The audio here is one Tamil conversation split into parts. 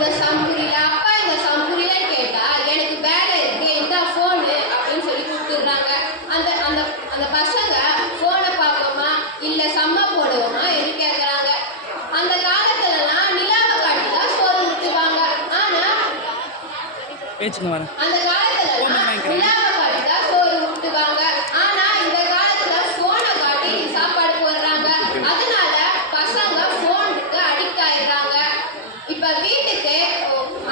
இந்த சம் புரியல, அப்பா இந்த சம் புரியலன்னு கேட்டா எனக்கு வேலை இருக்கு இந்த ஃபோனு அப்படின்னு சொல்லி கொடுத்துடுறாங்க. அந்த அந்த அந்த பசங்க ஃபோனை பார்ப்போமா இல்லை சம்மா போடுவோமா என்று கேட்குறாங்க. அந்த காலத்துலலாம் நிலாவை காட்டி தான் சோறு ஊட்டுவாங்க. ஆனால் அந்த காலத்துலலாம் நிலாவை காட்டி தான் சோறு ஊட்டுவாங்க. ஆனால் இந்த காலத்தில் ஃபோனை காட்டி சாப்பாடு போடுறாங்க. அதனால பசங்க ஃபோனுக்கு அடிக்ட் ஆயிடுறாங்க. இப்போ வீட்டுக்கு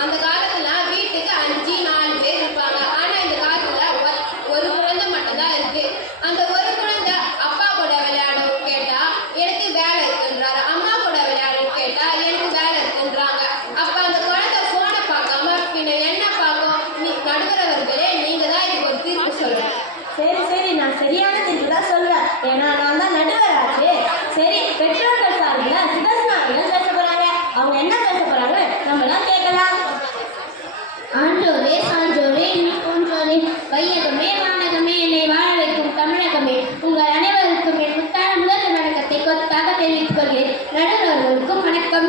அந்த காலத்துல வீட்டுக்கு 5-4 பேர் இருப்பாங்க. ஆனால் இந்த காலத்தில் ஒரு குழந்தை மட்டும்தான் இருக்கு. அந்த ஒரு குழந்தை அப்பா கூட விளையாடவும் கேட்டா எனக்கு வேலை இருக்குன்றாரு, அம்மா கூட விளையாடவும் கேட்டா எனக்கு வேலை இருக்குன்றாங்க. அப்போ அந்த குழந்தை ஃபோனை பார்க்காம பின்ன என்ன பார்க்கும்? நடுவரவர்களே நீங்க தான் இதுக்கு ஒரு தீர்ப்பு சொல்லுங்க. சரி, நான் சரியான தீர்ப்பு தான் சொல்றேன். ஏன்னா நான் தான் நடுவராச்சு. சரி, பெற்றோர்கள் சார்பில் சுதர்சனா அவர்கள் பேச போறாங்க. அவங்க என்ன பேச போறாங்க நம்மளாம் கேட்கலாம். ஆன்றோரே சான்றோரே போன்றோரே வையகமே வானகமே என்னை வாழ வைக்கும் தமிழகமே உங்கள் அனைவருக்கும் என் முத்தான முதல் வணக்கத்தை கொத்தாக தெரிவித்துக் கொள்கிறேன். நடுவர்களுக்கும் வணக்கம்.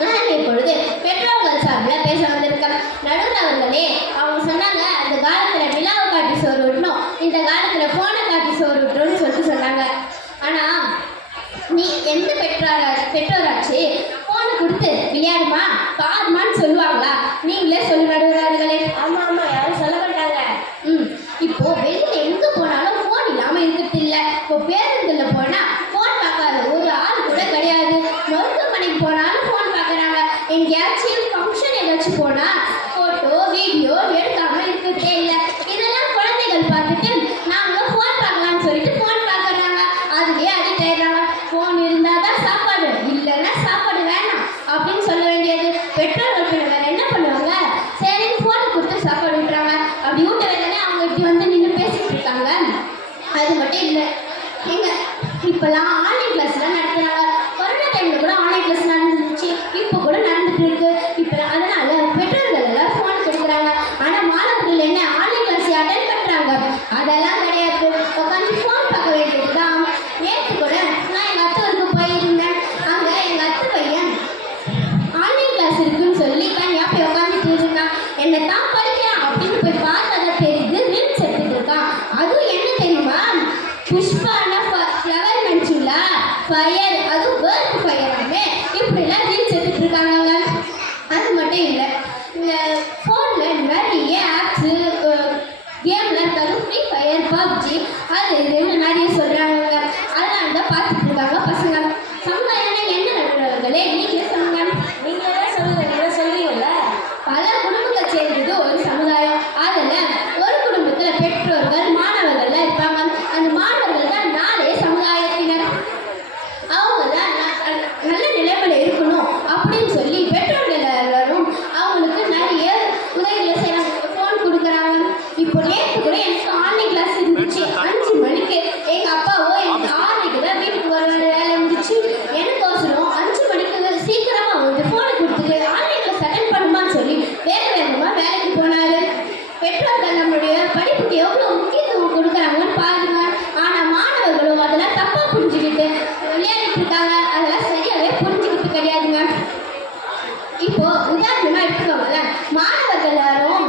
நான் இப்பொழுது பெற்றோர்கள் சார்பில் பேச வந்திருக்கேன். நடுவர் அவர்களே, அவங்க சொன்னாங்க அந்த காலத்தில் நிலாவை காட்டி சோறு விட்டணும், இந்த காலத்தில் ஃபோனை காட்டி சோறு விட்டணும்னு சொல்லிட்டு சொன்னாங்க. ஆனால் நீ எந்த பெற்றோராச்சு ஃபோனை கொடுத்து விளையாடுமா பாருமான்னு சொல்லுவாங்களா? நீங்களே சொல்லு நடுவர்களே. ஆமாம், யாரும் சொல்ல மாட்டாங்க. இப்போ வெளியில் எங்கே போனாலும் ஃபோன் இல்லாமல் இருக்கிறது இல்லை. இப்போ பேருந்தில் போனால் ஃபோன் பார்க்காத ஒரு ஆள் கூட கிடையாது. மருத்துவமனைக்கு போனாலும் ஃபோன் பார்க்குறாங்க. எங்கேயாச்சும் ஃபங்க்ஷன் ஏதாச்சும் போனால் ஃபோட்டோ வீடியோ எடுக்காமல் இருக்கிறதே இல்லை. இதெல்லாம் குழந்தைகள் பார்த்துட்டு நாங்களும் ஃபோன் பார்க்கலாம்னு சொல்லிட்டு ஃபோன் பார்க்குறாங்க. அதுவே அடிக்ட் ஆயிடுறாங்க. ஃபோன் இருந்தால் தான் சாப்பாடு, இல்லைன்னா சாப்பாடு வேணாம் அப்படின்னு சொல்ல வேண்டியது. பெற்றோர்கள் பின்ன வேறு என்ன பண்ணுவாங்க? சரி ஃபோனை கொடுத்து சாப்பாடு விட்டுறாங்க. அப்படி ஊட்ட வேலைனே அவங்க இப்படி வந்து நின்று பேசிட்டு இருக்காங்க. அது மட்டும் இல்லை, இப்போல்லாம் ஆன்லைன் கிளாஸ்லாம் நடத்துகிறாங்க. கொரோனா டைமில் கூட ஆன்லைன் கிளாஸ் நடந்துருச்சு, இப்போ கூட நடந்துட்டு இருக்கு. இப்போ அதனால பெற்றோர்கள் எல்லாம் ஃபோன் கொடுக்குறாங்க. ஆனால் மாணவர்கள் என்ன ஆன்லைன் கிளாஸ் அட்டென்ட் பண்ணுறாங்க? அதெல்லாம் கிடையாது, உட்காந்து ஃபோன் பார்க்க வேண்டியது தான். நேற்று கூட நான் எங்கள் அத்தை போயிருந்தேன். அங்கே எங்கள் அத்தை பையன் ஆன்லைன் கிளாஸ் இருக்குன்னு சொல்லி தனியாக போய் உட்காந்துட்டு இருந்தான். என்னை தான் படிக்கிறேன் அப்படின்னு போய் பார்த்தா தெரியுது ரீல்ஸ் எடுத்துட்டு இருக்கான். அதுவும் என்ன தெரியுமா? புஷ்பான ஃப்ளவர் மஞ்சுல ஃபயர், அதுவும் பேர்ட் ஃபயராமே இப்படிலாம் ரீல்ஸ் எடுத்துட்டு இருக்காங்க. அது மட்டும் இல்லை, இந்த ஃபோனில் நிறைய ஆப்ஸு கேம்லாம் இருக்காது. ஃப்ரீ ஃபயர், பப்ஜி அது இதுன்னு நிறைய சொல்கிறாங்க. அதனால தான் பார்த்துட்டு இருக்காங்க பசங்க. சமுதாயம் என்ன நடக்கிறவர்களே நீங்களே சொல்லுங்க. நீங்கள் தான் சொல்லுவீங்கல்ல. பல குடும்பங்கள் சேர்ந்தது ஒரு சமுதாயம். அதில் ஒரு குடும்பத்தில் பெற்றோர்கள் மாணவர்கள்லாம் இருப்பாங்க. அந்த மாணவர்கள் தான் நாளே சமுதாயத்தினர். அவங்க தான் நல்ல நிலைமையில் இருக்கணும் அப்படின்னு சொல்லி பெற்றோர்கள் எல்லாரும் அவங்களுக்கு நிறைய உதவிகளை செய்கிறாங்க. ஃபோன் கொடுக்குறாங்க. இப்போ நேற்று கூட எனக்கு ஆன்லைன் கிளாஸ் இருந்துச்சு 5 மணிக்கு. எங்கள் அப்பாவோ எனக்கு 6 தான் வீட்டுக்கு வர வேலை இருந்துச்சு. எனக்கோசரம் 5 மணிக்கு சீக்கிரமாக வந்து ஃபோனை கொடுத்துட்டு ஆன்லைன் கிளாஸ் அட்டென்ட் பண்ணுமான்னு சொல்லி வேகமாக வேலைக்கு போனார். பெற்றோர்கள் நம்மளுடைய படிப்புக்கு எவ்வளோ முக்கியத்துவம் கொடுக்குறாங்கன்னு பாருங்க. ஆனால் மாணவர்களும் அதெல்லாம் தப்பாக புரிஞ்சுக்கிட்டு விளையாடிட்டு இருக்காங்க. அதெல்லாம் சரியாகவே புரிஞ்சுக்கிட்டு கிடையாதுங்க. இப்போ உதாரணமாக எடுத்துக்கோங்கல்ல, மாணவர்கள் எல்லாரும்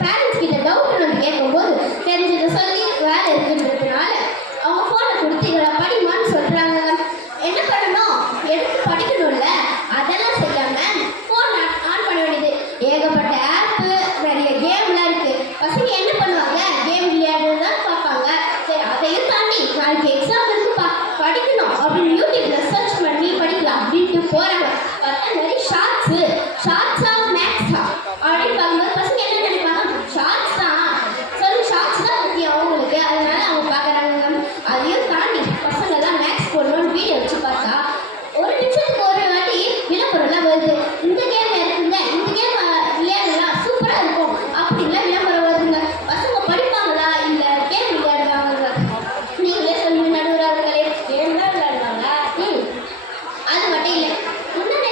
பேரண்ட்ஸ் கிட்ட டவுட் வந்து கேட்கும்போது தெரிஞ்சதை சொல்லி வேலை இருக்குன்றதுனால அவங்க ஃபோனை கொடுத்து இவரை படிமான்னு சொல்கிறாங்க. என்ன பண்ணணும்? எடுத்து படிக்கணும்ல, அதெல்லாம் செய்யாமல் ஃபோன் ஆன் பண்ண வேண்டியது. ஏகப்பட்ட ஆப்பு, நிறைய கேம்லாம் இருக்குது. பசங்க என்ன பண்ணுவாங்க? கேம் விளையாடுறது தான் பார்ப்பாங்க. சரி, அதையும் தாண்டி நாளைக்கு எக்ஸாம் இருக்குப்பா படிக்கணும் அப்படின்னு யூடியூப்பில் சர்ச் பண்ணி படிக்கலாம் அப்படின்ட்டு போகிறாங்க. பார்த்தா நிறைய ஷார்ட்ஸா மேக்ஸா அப்படின்னு பார்க்கும்போது பசங்க என்ன நினைப்பாங்க? ஷார்ட்ஸ் தான் சொல்லி ஷார்ட்ஸ் தான் முக்கியம் அவங்களுக்கு. அதனால அவங்க பார்க்குறாங்க. அதையும் தாண்டி பசங்க தான் மேக்ஸ் போடணும்னு வீடியோ வச்சு பார்த்தா ஒரு நிமிஷத்துக்கு ஒரு வாட்டி விளம்பரம்லாம் வருது. இந்த கேம் இருக்குங்க, இந்த கேம் விளையாடலாம் சூப்பராக இருக்கும் அப்படின்லாம் விளம்பரம் வருதுங்க. பசங்க படிப்பாங்களா இல்லை கேம் விளையாடுவாங்க? நீங்களே சொல்லுங்க நடுவர்களே. கேம் தான் விளையாடுவாங்க. அது மட்டும் இல்லை, முன்னாடி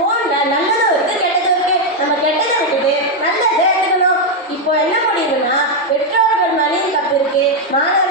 போன்ல நல்லதும் இருக்கு கெட்டதும் இருக்கு. நம்ம கெட்டதை விட்டுட்டு நல்லதை எடுத்துக்கணும். இப்போ என்ன முடியுதுன்னா பெற்றோர்கள் மேலேயும் தப்பு இருக்கு, மாணவர்கள்